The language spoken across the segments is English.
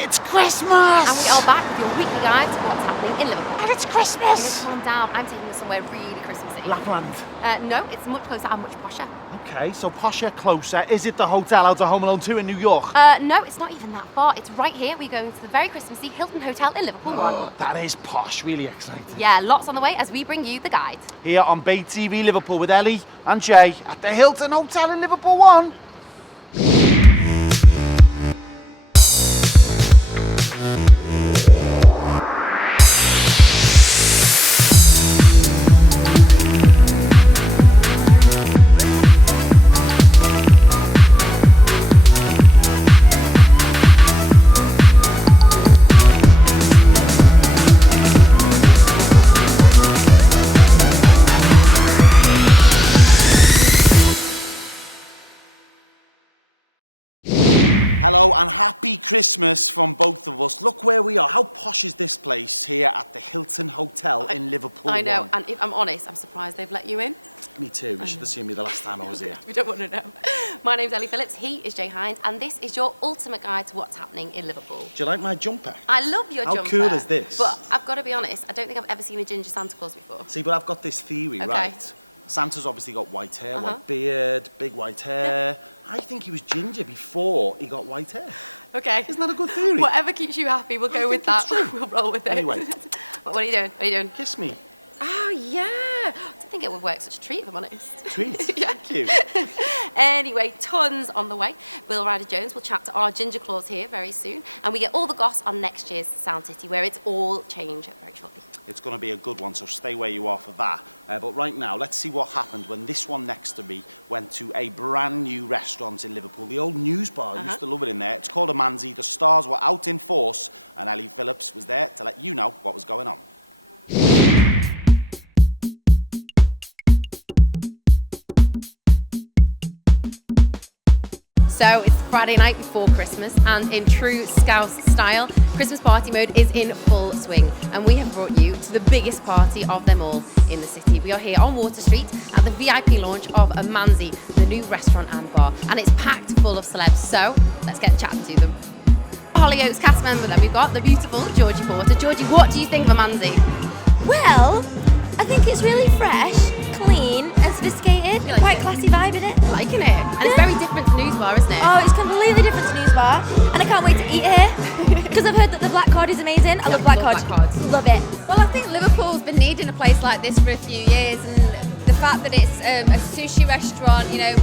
It's Christmas! And we are back with your weekly guide to what's happening in Liverpool. And it's Christmas! Calm down, I'm taking you somewhere really Christmassy. Lapland. No, it's much closer and much posher. Okay, so posher, closer. Is it the hotel out of Home Alone 2 in New York? No, it's not even that far. It's right here. We're going to the very Christmassy Hilton Hotel in Liverpool 1. That is posh, really exciting. Yeah, lots on the way as we bring you the guide. Here on Bay TV Liverpool with Ellie and Jay at the Hilton Hotel in Liverpool 1. Hello and happy Christmas from both of us. Look where we are. How posh is this place here at the Hilton Hotel in Liverpool? I know, 1? and if I'm honest, I'm surprised they've let you in. Me too. You should have seen me the last time I was here. We don't want to know. My name's Ellie Phillips, he is Jay Hynd, and this is your ultimate guide to what's happening in Liverpool. Do you like my jumper? I love your jumper. How cool is this? But I've got to be honest, I don't think I've ever seen a ginger Santa Claus before. See, but I've got this theory, Okay. right? Santa's obviously got white hair, white beard, big white hair. I think he was ginger before he got white hair. Okay. Isn't that a good theory? Whatever keeps you happy, we'll go with that. think it's true. We'll roll with it. Anyway. What are you doing? What are you doing? Kiss me. Oh, yeah. I didn't think it would work such a treat, if I'm honest. Treat. Yeah. Thank you. Anyway, tons on the way. Will Ryder-Jones will chat to our Ginger Claus here very soon. And we get all the goss on next year's Sound City, where it's all change very shortly. It's going to be a good one, so stay where you are for that. But right now, let's see what happened when this one next to me went to a brand new restaurant in Liverpool. The old news bar. I used to love it in there. It's called a Manzi. The stars were out in force, and Ellie Phillips was there to let you know what was going on. So it's Friday night before Christmas, and in true Scouse style, Christmas party mode is in full swing. And we have brought you to the biggest party of them all in the city. We are here on Water Street at the VIP launch of a Manzi, the new restaurant and bar. And it's packed full of celebs, so let's get chatting to them. Hollyoaks cast member then we've got, the beautiful Georgie Porter. Georgie, what do you think of a Manzi? Well, I think it's really fresh, clean and sophisticated. You like Quite it? classy vibe in it. Liking it. And it's very different to News Bar, isn't it? Oh, it's completely different to News Bar, and I can't wait to eat here because I've heard that the black cod is amazing. I love black cod. Love it. Well, I think Liverpool's been needing a place like this for a few years, and the fact that it's a sushi restaurant, you know,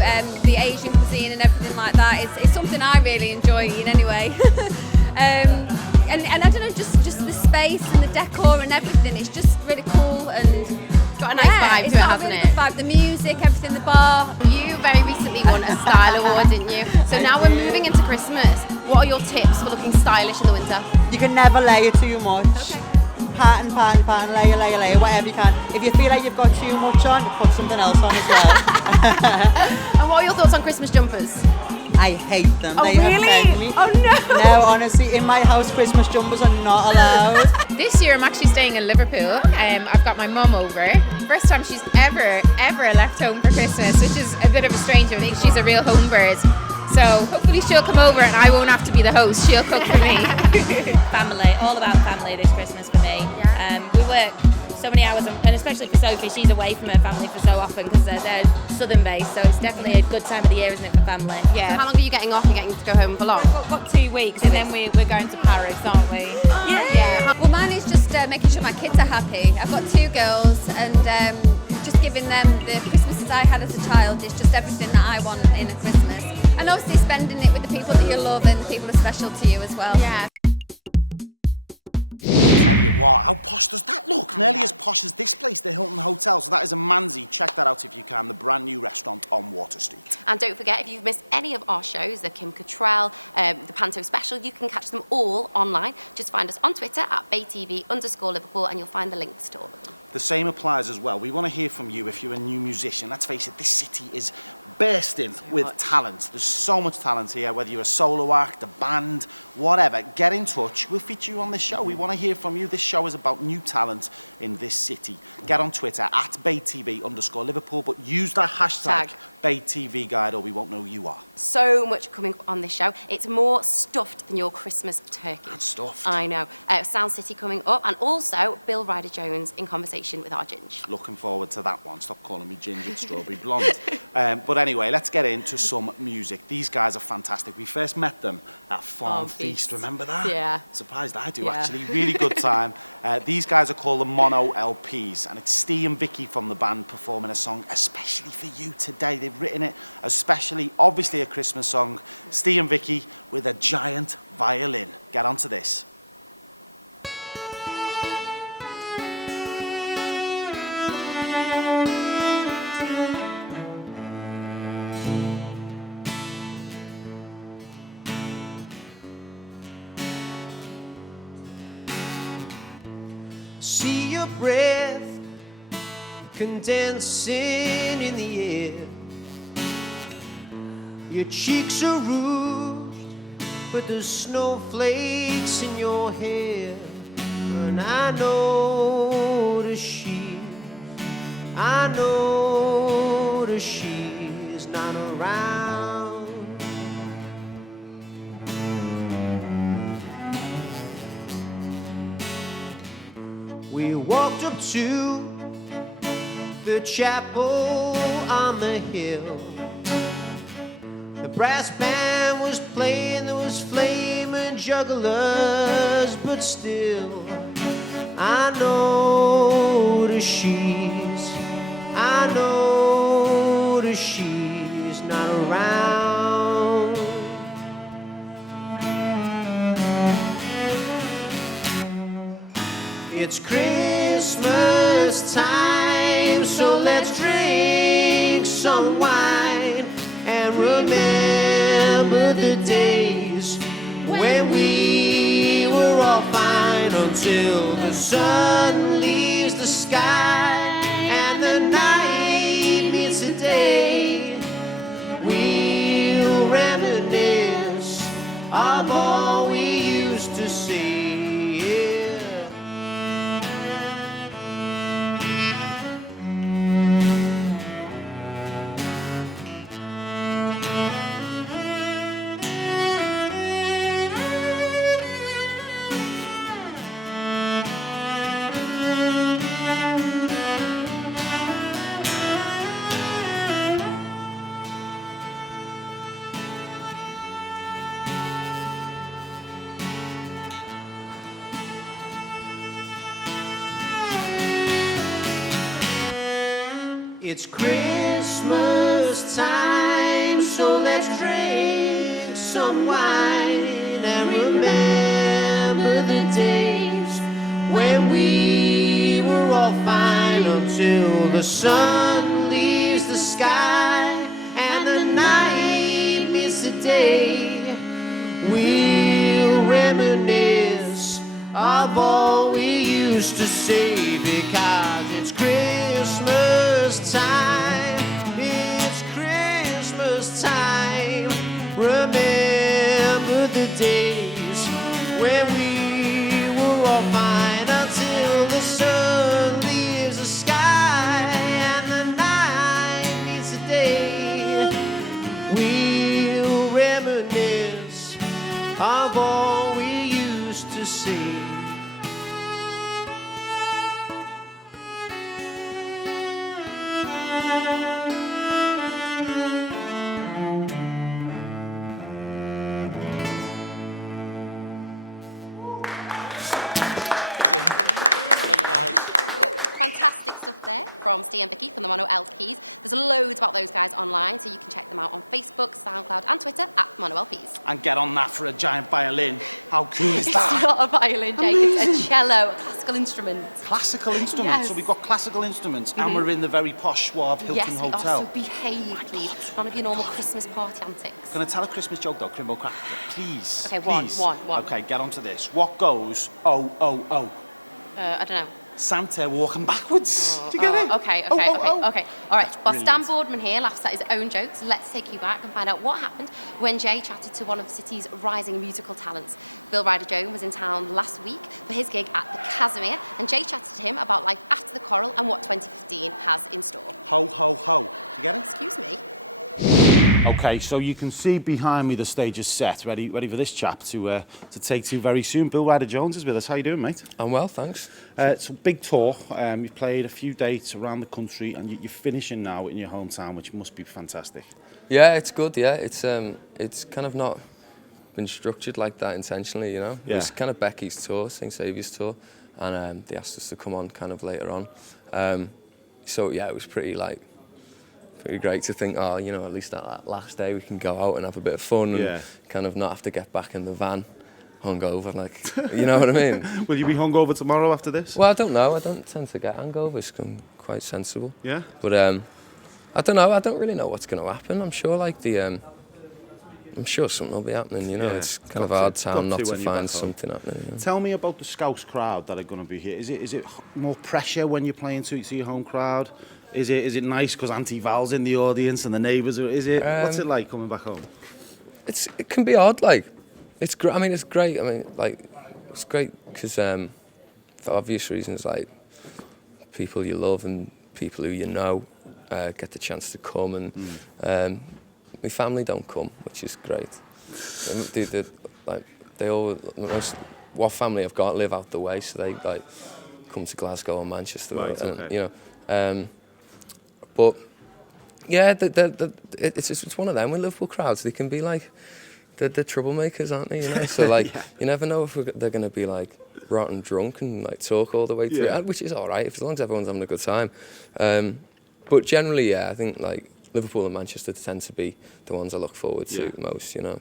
the Asian cuisine and everything like that is something I really enjoy eating anyway. And I don't know, just the space and the decor and everything, it's just really cool and Got a nice vibe to it, hasn't really it? good vibe. The music, everything, the bar. You very recently won a style award, didn't you? So now we're moving into Christmas. What are your tips for looking stylish in the winter? You can never layer too much. Okay. Pattern, layer, whatever you can. If you feel like you've got too much on, put something else on as well. And what are your thoughts on Christmas jumpers? I hate them. Oh, They have really? offended me. Oh, no. No, honestly, in my house, Christmas jumpers are not allowed. This year I'm actually staying in Liverpool. I've got my mum over. First time she's ever left home for Christmas, which is a bit of a strange one. I think she's a real home bird. So hopefully she'll come over and I won't have to be the host. She'll cook for me. Family, all about family this Christmas for me. We work so many hours, and especially for Sophie, she's away from her family for so often because they're southern based, so it's definitely a good time of the year, isn't it, for family? Yeah. So how long are you getting off? You're getting to go home for long? We've got 2 weeks and then we're going to Paris, aren't we? Yeah. Well, mine is just making sure my kids are happy. I've got 2 girls, and just giving them the Christmases I had as a child is just everything that I want in a Christmas. And obviously spending it with the people that you love and the people that are special to you as well. Yeah. Tell you what, how posh does that look? Nearly as posh as this place, the Hilton Hotel. So that is a Manzi. Check that out if you can, the brand new restaurant on Water Street. And don't forget, if you've missed any of our shows, the Kim Cattrall, the Panto Special, you can catch them all online. Just find us on Twitter at BayTV_Liverpool and you'll find the links to all of them. The same applies as well. We want to hear from you if you're a new musician. Let's face it, this city is bursting with much. talent. There's so much talent here, whether you're a solo act, a band, whatever. Get in touch. We'll feature you on this show. We want to hear from you. This show is about new talent in this city. Get on Twitter at BayTV_Liverpool, but use that hashtag BayTV Guide or we won't know who you are. So much coming up on this show. It's more stuffed than your Christmas turkey. That's stuffed. I know. Sound City coming up, and also Bill Ryder-Jones in conversation with our Ginge. Looking forward to that one. Stop calling me Ginger Strawberry Blonde. But anyway, let's get into some music. These guys are fantastic. We first met them at Farm Feast. Remember that? Yeah. Surprised I do, Yeah. actually. Really good time. These guys are called the Mono LPs, and it's Steve and Vicky from the band performing a song especially for you today. They've written it especially, obviously a Christmas song. Steve and Vicky with a giant violin. Get onto this. See your breath condensing in the air. Your cheeks are rouged, but there's snowflakes in your hair. And I know that she's not around. We walked up to the chapel on the hill. The brass band was playing, there was flaming jugglers, but still I know that she's not around. It's Christmas time, so let's drink some wine and remember the days when we were all fine, until the sun leaves the sky and the night meets the day. We'll reminisce of all we used to see. It's Christmas time, so let's drink some wine and remember the days when we were all fine, until the sun leaves the sky and the night meets the day. We'll reminisce of all we used to say, because it's Christmas time, it's Christmas time. Remember the days when we were all fine, until the sun leaves the sky and the night meets the day. We'll reminisce of all we used to see. Fantastic stuff there from Steve and Vicky from the Mono LPs. There's loads about those guys online, so you can check them out on Facebook, SoundCloud and Twitter at Mono LPs. And get on that for a giant violin. How cool is It's that? not a violin, Jake, it's a cello, a classical instrument. Classical instruments. Yes. So we've got classical instruments, and we're in the very posh suave Hilton Yes, Hotel. also behave, please. None of your normal Christmas party antics. Can I tell a Christmas joke though, Crimbo Cracker? Please. Okay, please. one. Okay, get onto this. What goes? Oh, oh, oh. I don't know. Santa walking backwards. Do you get it? Okay. All right. While Stan Boardman here laughs at his own jokes, let's take you back and find out what happened when Jay chatted to one of the city's rising musical talents. Bill Ryder-Jones was in town last week for his gig at the Casimir, and Jay chatted to him about life after the Coral and what 2015 has in store. Ho, ho, ho. Do you get it? Excuse me. Okay, so you can see behind me the stage is set, ready for this chap to take to very soon. Bill Ryder-Jones is with us. How you doing, mate? I'm well, thanks. It's a big tour. You've played a few dates around the country, and you're finishing now in your hometown, which must be fantastic. Yeah, it's good. Yeah, it's kind of not been structured like that intentionally, you know. Yeah. It's kind of Becky's tour, St Saviour's tour, and they asked us to come on kind of later on. So yeah, it was pretty great to think, oh, you know, at least that last day we can go out and have a bit of fun and kind of not have to get back in the van hungover, like, you know what I mean? Will you be hungover tomorrow after this? Well, I don't know. I don't tend to get hangovers. I'm quite sensible. Yeah? But I don't know. I don't really know what's going to happen. I'm sure I'm sure something will be happening, you know. Yeah, it's kind of a hard town not to find something happening. You know? Tell me about the Scouse crowd that are going to be here. Is it more pressure when you're playing to your home crowd? Is it nice because Auntie Val's in the audience and the neighbours are? What's it like coming back home? It can be odd, like it's great. I mean, it's great. I mean, like it's great because for obvious reasons, like people you love and people who you know get the chance to come, and my family don't come, which is great. What family I've got live out the way, so they like come to Glasgow or Manchester, right, and okay. you know. But yeah, it's one of them with Liverpool crowds. They can be like they're troublemakers, aren't they? You know, so like you never know if they're going to be like rotten drunk and like talk all the way through, which is all right as long as everyone's having a good time. But generally, yeah, I think like Liverpool and Manchester tend to be the ones I look forward to most. You know.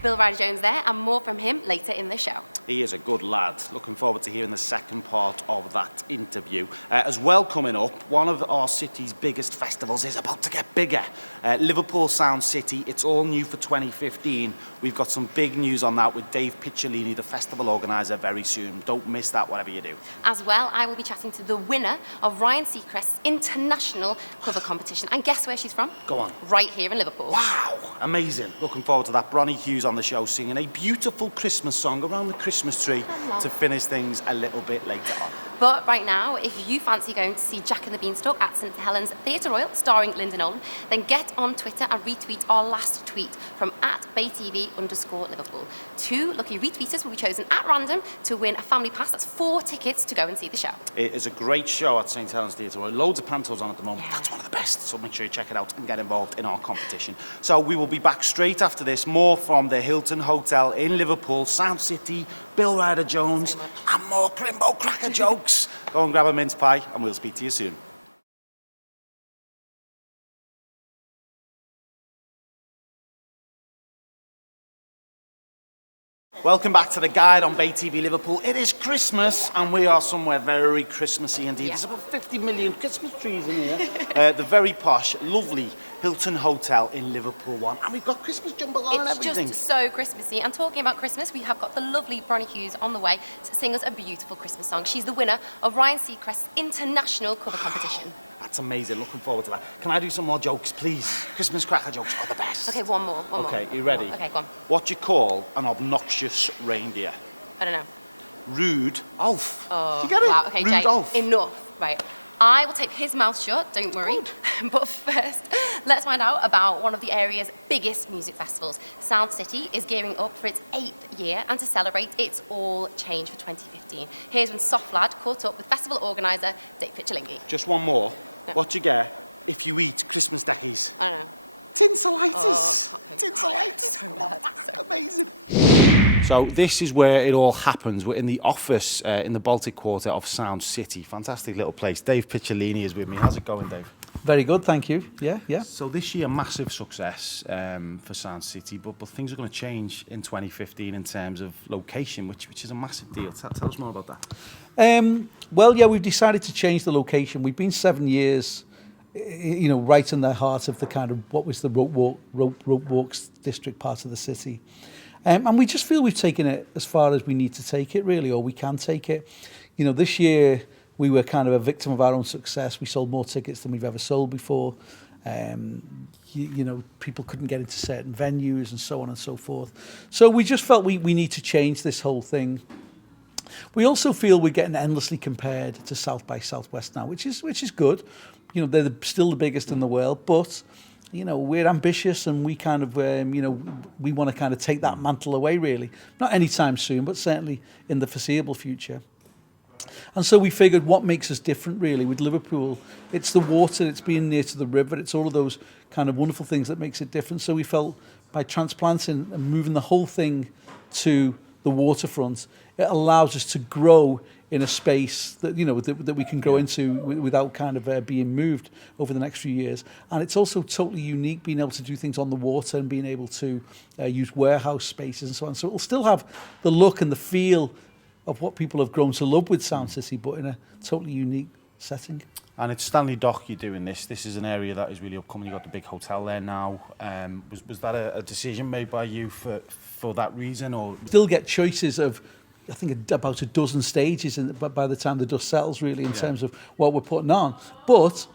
Bill Ryder-Jones there, and more from him later in the show. He is a good lad. Looking forward to hearing the second part of that interview. As well, coming up, one of our city's biggest festivals is about to get bigger. Liverpool Sound City, it's all new for 2015. We've got some big news on that with Dave Pichilingi, the festival organiser, very soon. Don't miss that, whatever you do. As well, I will be chatting to the winner of Ryan Seacrest's international cover competition. And guess where she's from? Go on. Right here in Liverpool. Wow, amazing. Looking forward to that. Bronnie Hughes on the show singing a beautiful Christmas song around the Christmas tree to finish things a little bit later on. But right now, if you fancy going to see Jack and the Beanstalk at St Helens Theatre Royal, starring Linda Nolan, then get on Twitter and retweet our last tweet from @BayTV_Liverpool. 2 lucky retweeters will be chosen at random to win a family pass. That's 4 tickets to go and see the show. It is a great show at St Helens Theatre Royal. Loads of pantos on at the moment. That's one of the best. So make sure you check it out and get involved in our competition. So we will be back straight after this. More from the Hilton Hotel in Liverpool, Sound City, Bill Ryder-Jones, and more Crimbo cracker jokes. Go and grab a mince pie, and we'll speak to you soon. Welcome back to the guide on Bay TV Liverpool. It is Christmas, and we are somewhere very Christmassy indeed. There's about 50 million Christmas trees in here. The very posh, lovely Hilton Hotel in Liverpool 1. And we've got Christmas jumpers on and everything. It's just so Christmassy. And talking about Christmas, we have got the lovely Bronnie Hughes on the way to sing us a beautiful Christmas song. She's the winner of Ryan Seacrest's international cover competition. That's amazing. Looking forward to that. Can I do some more jokes, please? Christmas cracker jokes are the best. Okay, one more. Okay, you ready? Okay, go on. What do you call an obnoxious reindeer? I don't know. Rude Ulf. Oh, do you get it? Wow. Okay, Rude Jay, Ulf. enough. Right. I will tape his mouth shut, don't worry. But first, let's find out about one of the area's biggest music festivals. Sound City is gearing up for its 8th year, and to celebrate, it's all changed for 2015. Here's when Soft Lad caught up with festival organiser Dave Pichilingi. Just one more. No. What do you get if you eat Christmas deckies? I don't know. Tinselitis. Oh, Tinselitis. so bad. So amazing. So this is where it all happens. We're in the office in the Baltic Quarter of Sound City. Fantastic little place. Dave Pichilingi is with me. How's it going, Dave? Very good, thank you. Yeah. So this year, massive success for Sound City, but things are going to change in 2015 in terms of location, which is a massive deal. Tell us more about that. Well, yeah, we've decided to change the location. We've been 7 years, you know, right in the heart of the kind of what was the rope walks district part of the city. And we just feel we've taken it as far as we need to take it, really, or we can take it. You know, this year we were kind of a victim of our own success. We sold more tickets than we've ever sold before. You know, people couldn't get into certain venues and so on and so forth. So we just felt we need to change this whole thing. We also feel we're getting endlessly compared to South by Southwest now, which is good. You know, they're still the biggest in the world, but you know, we're ambitious and we kind of, you know, we want to kind of take that mantle away, really. Not anytime soon, but certainly in the foreseeable future. And so we figured what makes us different, really, with Liverpool. It's the water, it's being near to the river, it's all of those kind of wonderful things that makes it different. So we felt by transplanting and moving the whole thing to the waterfront, it allows us to grow in a space that, you know, that we can grow into without kind of being moved over the next few years. And it's also totally unique, being able to do things on the water and being able to use warehouse spaces and so on. So it'll still have the look and the feel of what people have grown to love with Sound City, but in a totally unique setting. And it's Stanley Dock you're doing this. This is an area that is really upcoming. You've got the big hotel there now. Was that a decision made by you for that reason? Or still get choices of, I think, about a dozen stages by the time the dust settles, really, in terms of what we're putting on. But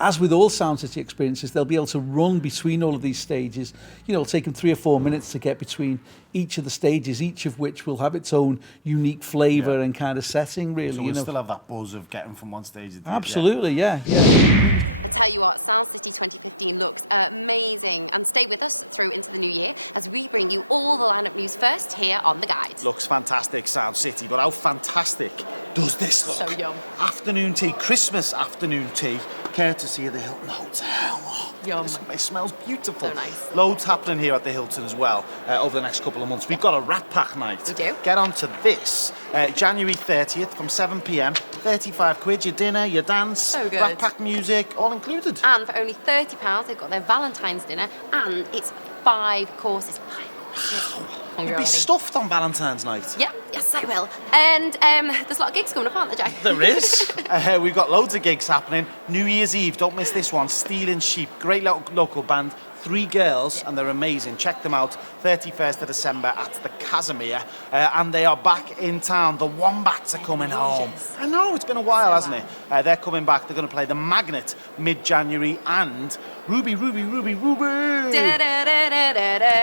as with all Sound City experiences, they'll be able to run between all of these stages. You know, it'll take them 3 or 4 minutes to get between each of the stages, each of which will have its own unique flavour and kind of setting, really. So we'll still have that buzz of getting from one stage to the other. Absolutely, yeah. I tell you what, Sound City 2015 looks amazing. And stay with us through into the new year as we bring you all the lineup news first here on The Guide. Looks fantastic, Sound City, but how fantastic does this look? So yum. Afternoon tea, Christmas afternoon tea, courtesy of the Hilton Hotel. Yum. It smells beautiful. So nice. Loads happening here at the Hilton as well over the next couple of months. We've got a Rat Pack night. We do. Get on to this. January 30th from 7 p.m. 35 quid, your dinner, your dance, So good. Rat Pack music, all included. And for only £30, they've got their Valentine's dinner, and it's 5 courses. 5 courses. You'll be stuffed on Valentine's night. Yep, yes I will. And there's a lot of gigs coming up, aren't there, Jay? There is. We've got loads of gigs happening. New Year's Eve, don't miss this one. Stealing Sheep, great local band. 3 girls, and they're amazing. Check them out. 31st of December at the Casimir, and they are back in town. The Wombats are coming home. I know, it's been a while, hasn't it? They're coming back. They're going to play the Magnet mid-January, and Ruby.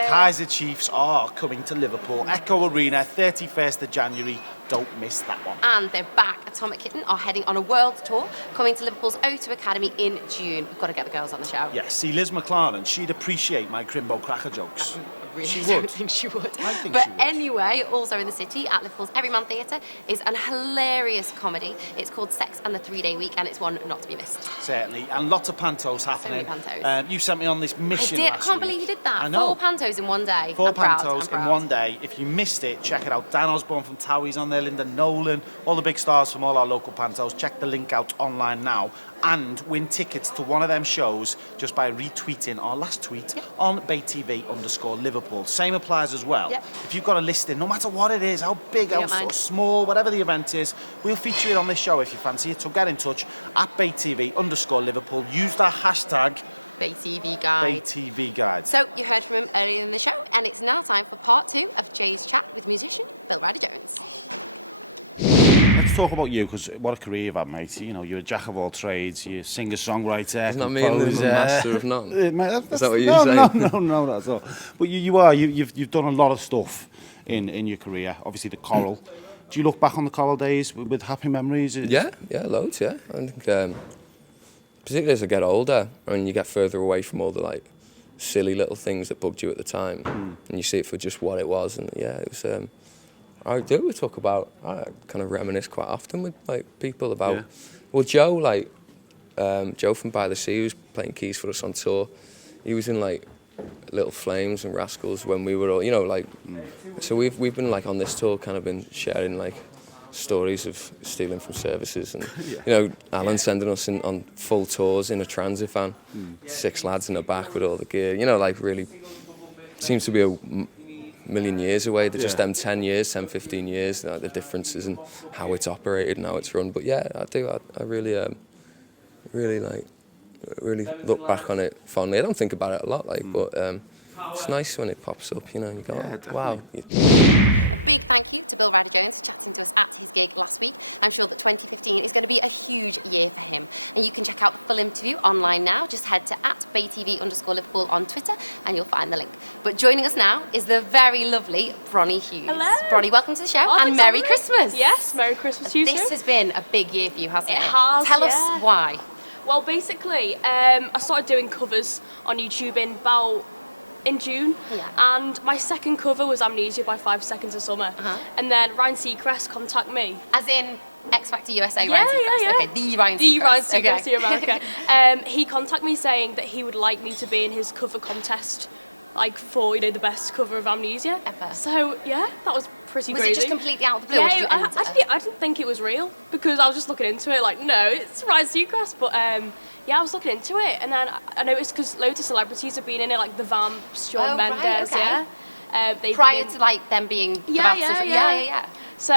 Kaiser Chiefs are coming to Liverpool. Echo Arena, 31st of January. Don't miss that one. And they're back. Atomic Kitten are heading on a world tour, coming to Liverpool's O2 Academy in June. We've got to get the girls on the show. Yeah, see, Liz McLaren, she'd appreciate my Crimbo cracker jokes. I really She don't would. think she would. I think but she would. anyway, also in the city at Liverpool's Everyman Theatre is an hilarious comedy. It's called Sex and the 3-Day Week, and it's one not to be missed. Certainly, and lots of pantos happening. many pantos. You sent me on this mission I did. I last can't week. believe you did that. I know. 4 pantos in one day. 4 I'm proud, pantos I'm proud. in one day. If you missed it, check it out. Dan Osborne from Towie's on there, Linda Nolan, all the big stars from all our local pantos. Check the link out online now and win tickets to one of them shows just by retweeting our last tweet on BayTV_Liverpool. Same applies as well. Yep. If you've got a listing, no matter what it is, how big, how don't mind. small, whatever the event is, we'll feature it on this show if you fancy it. So get in touch at BayTV_Liverpool. Use that hashtag BayTV Guide. BayTV Guide. So you heard from him earlier in the show, and it's now time for part 2 of Jay's chat with musician Bill Ryder-Jones. Let's talk about you, because what a career you've had, mate. You know, you're a jack of all trades. You're singer-songwriter, Isn't that me and the composer. master of none? Is that what you're saying? No, not at all. But you've done a lot of stuff in your career. Obviously, the choral. Do you look back on the choral days with happy memories? Yeah, loads, yeah. I think, particularly as I get older, and you get further away from all the, like, silly little things that bugged you at the time, and you see it for just what it was, and yeah, it was... I talk about, I kind of reminisce quite often with like people about, well, Joe from By the Sea, who was playing keys for us on tour, he was in like Little Flames and Rascals when we were all, you know, like, so we've been like on this tour kind of been sharing like stories of stealing from services and, you know, Alan sending us on full tours in a transit van, 6 lads in the back with all the gear, you know, like really seems to be a million years away. They're just them 10 years, 10, 15 years, like the differences in how it's operated and how it's run. But yeah, I do. I really look back on it fondly. I don't think about it a lot, like, but it's nice when it pops up, you know, and you go, Yeah, wow. A big thank you to Bill Ryder-Jones for chatting to us at his gig last week. I'm sure that 2015 is going to be a huge year for him. And you can check out the full interview online now. Just head to @BayTV_Liverpool on Twitter and you'll find the link. But joining us now is the very lovely Bronnie Hughes. Hello. Bronnie, welcome to the show Oh, and Merry Christmas. Yes, Merry Christmas to you This too. has been a big year for you, hasn't it? It has, Tell yeah. us why. Well, basically, I started doing covers on YouTube in June, Yeah. and my second cover was Amnesia by 5 Seconds of Summer. And then Ryan Seacrest contacted me. As in X Factor USA, Yeah, Ryan Seacrest. yeah, yeah. Okay, the Ryan Seacrest. The Ryan Seacrest Okay. in America. He contacted me saying that he would like me to be in his cover contest, like for, you know, the best cover of Amnesia. Ever. So, yeah, that was pretty Was crazy. it just completely out of the blue? or did you Yeah, enter? I didn't think it was real because I was just looking into it like, no, it's Ryan Seacrest. But yeah, I was looking into it, and then I noticed because loads of celebrities have been in it, like the Vamps, Shawn Oh, right, Mendes, okay. yeah. They've Prior been in- to like them being the yeah, Vamps and- yeah. yeah. So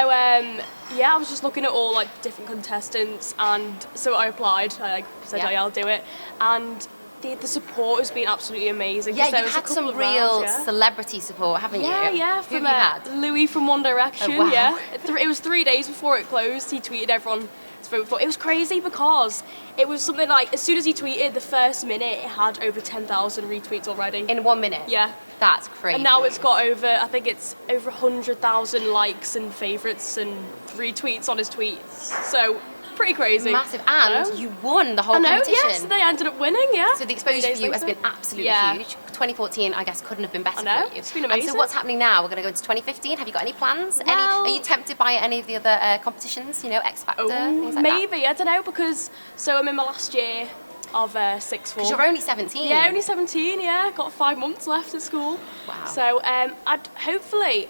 yeah, I was just looking at all like different contestants, and so I applied. I said, Yeah. yeah, I'll do it, and the support has been absolutely amazing. 'cause Yeah, there you've was a had couple some of real rounds, yeah. celebrity support, haven't Yeah, you? yeah, Who from have you had? Louis from One Direction. Oh, wow. Yeah, it was 3 days before it closed. He tweeted everyone to vote for. It was crazy because it was something like as soon as he tweeted, the first minute it had over 10,000 retweets already. In 1 minute? Yeah. That's crazy. And now it's got over, I think it's over 100,000 likes and favourites and retweets on his tweets. So, pretty crazy. Massive. And you won the whole I know, competition. yes, they ended up winning, yeah. So the exposure 3 for days you has later. been absolutely Yeah. huge. 2014, I guess, couldn't have been better I know, for you. it's been And amazing. so what's happening now? We're going to go into 2015. Have you got any plans? Well- Are you tempted by any of the other competitions? You know, X Factor, things like that? Maybe, I don't know, because, so I'm in my last year of sixth form. Because you're only 17. Yeah, only 17, yeah. Got 5 months left at school. Wow. So I'd hopefully,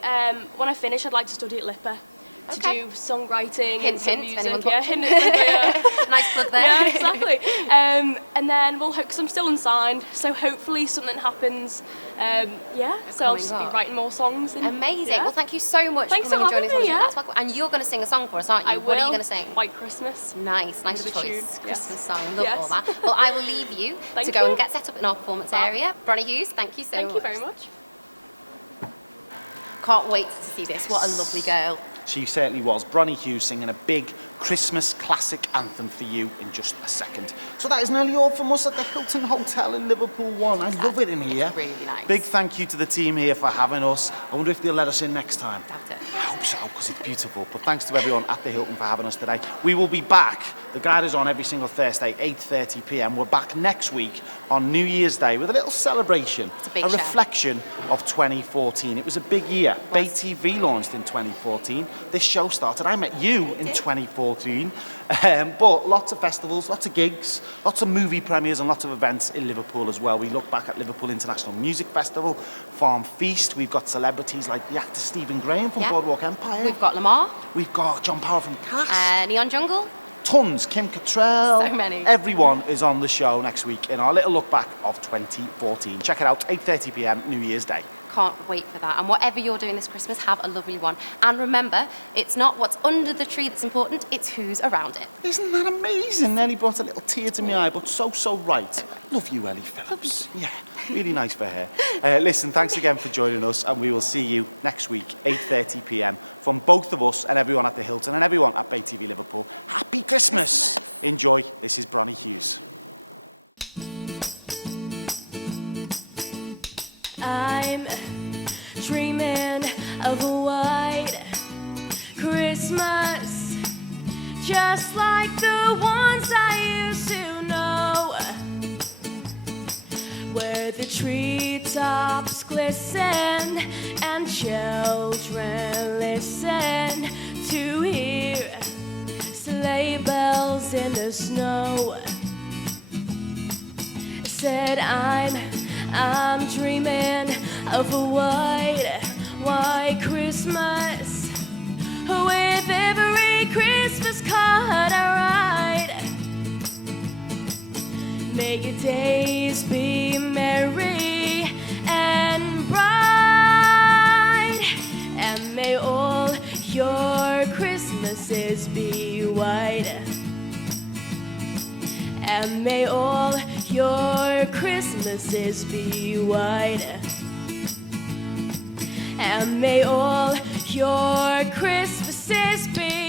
when I finish, I'd like to study at LIPA. To Okay. do songwriting Hint, and some hint, music. anyone's Yeah, watching. hint, yeah. Nice plug there. Yeah, exactly. And then we'll hope, because I'm still unsigned, so hopefully something happens. Yeah, so I'll coming just up. be writing more songs. And, Amazing. yeah. Well, thank you so much Thanks for coming for and joining us. having me, on the show. yeah. That's and you're going to sing a song for us, aren't you? I will. What are you going to sing? White Christmas. Nice Bit of a choice. tune, yes. Christmas song. Love Yes. all that. Well, I will leave you Thank to go you. and get set up in our performance area. Bronnie Hughes, thank you so much. Thank you very much. Can't wait to see this. What a lovely girl. She certainly was. Bronnie Hughes singing a big Christmas classic anthem for you in just a second. So that is nearly all from us at the Hilton Hotel in Liverpool 1. I love it in here. Really nice. Big thank you to the team here for having us. I wonder if they'll let us in next time. Doubt it. I hope so, because it's beautiful. But thanks to everyone at the Hilton for having us today. We will be back. The guide is on every single Thursday, 8:30 p.m. We're back next week on New Year's Day with a little celebration, It's a big show. reflection of 2014. It was a big year. Bay TV launched in 2014. This show started. I met you in 2014. But lots of festivals, lots of gigs, lots of movie premieres and lots of events in Liverpool as well. We look back at Liverpool International Music Festival, Farm Feast. We've got celebrities like the actor Stephen Graham from Yeah. Boardwalk Empire. We've got Lamar, We've got John Powell from Cass. Neon Jungle. Tons. Kim Cattrall. So many. Everyone is on the show next week in our little look back of 2014. Check it out, 8:30 p.m. New Year's Day. Can't wait for that. And whatever you're doing this Christmas, have a lovely one. And remember, it's not what's under the tree that's important, it's who's around it. Isn't that amazing? Nelly brought a little tear to my eye, but so right. Love you, Ellie Phillips. Yeah, really nice for her. Listen, thanks again for joining us, and we will see you next week, 8:30 p.m. from both of us and everyone at the Hilton and everyone at Bay TV Liverpool. Happy Christmas. Enjoy. This is Bronnie Hughes. I'm dreaming of a white Christmas, just like the ones I used to know, where the treetops glisten and children listen to hear sleigh bells in the snow. Said I'm dreaming of a white Christmas, with every Christmas card I write. May your days be merry and bright, and may all your Christmases be white, and may all your Christmases be white. and may all your Christmases be